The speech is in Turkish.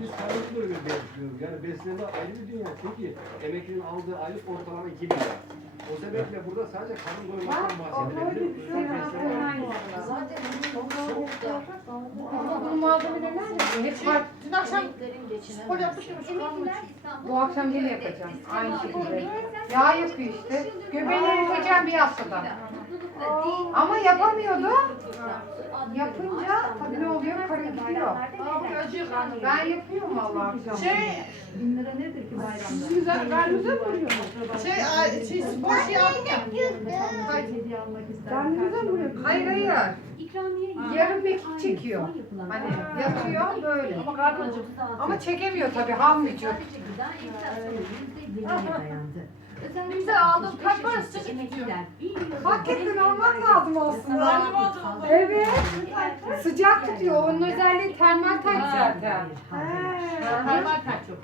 Biz karışmıyor bir besliyoruz. Yani besleme ayrı bir dünya. Çünkü emeklinin aldığı aylık ortalama 2 bin lira. O sebeple burada sadece karın doymaktan bahsedilebilir. Zaten çok soğukta. Ama bunun malzemeleri nerede? Hep var. Dün akşam spor yapmıştım. Şu kalmış. Bu akşam yine yapacağım. Aynı şekilde. Yağ yapıyor işte. Göbeğini eriteceğim bir haftada. Ama yapamıyordu. Tabii ne? Karın gidiyor. Aa bu acıyor karnım. Ben yapıyorum vallahi akşam. Şey, Bin lira nedir ki bayramda? Siz güzel karnınıza mı vuruyorsunuz? şey, a- şey spor şey yaptım ya. Hayır. Hediye almak ister. Karnınıza mı vuruyorsunuz? Hayır hayır. Yarım mekik çekiyor. Hani yatıyor böyle. Ama karnı. Ama çekemiyor tabii ham vücut. Güzel aldım. Kaç parası çocuk tutuyor? Hakikaten almak lazım aslında. Evet. Sıcak tutuyor. Onun özelliği termal tel zaten. Normal kaç yok.